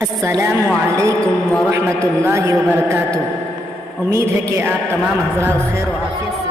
السلام علیکم ورحمۃ اللہ وبرکاتہ۔ امید ہے کہ آپ تمام حضرات خیر و عافیت سے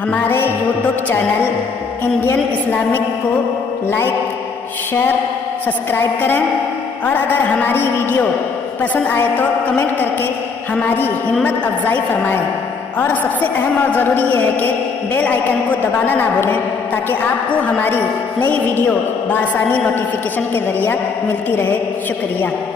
ہمارے یوٹیوب چینل انڈین اسلامک کو لائک، شیئر، سبسکرائب کریں، اور اگر ہماری ویڈیو پسند آئے تو کمنٹ کر کے ہماری ہمت افزائی فرمائیں۔ اور سب سے اہم اور ضروری یہ ہے کہ بیل آئیکن کو دبانا نہ بھولیں تاکہ آپ کو ہماری نئی ویڈیو بآسانی نوٹیفیکیشن کے ذریعہ ملتی رہے۔ شکریہ۔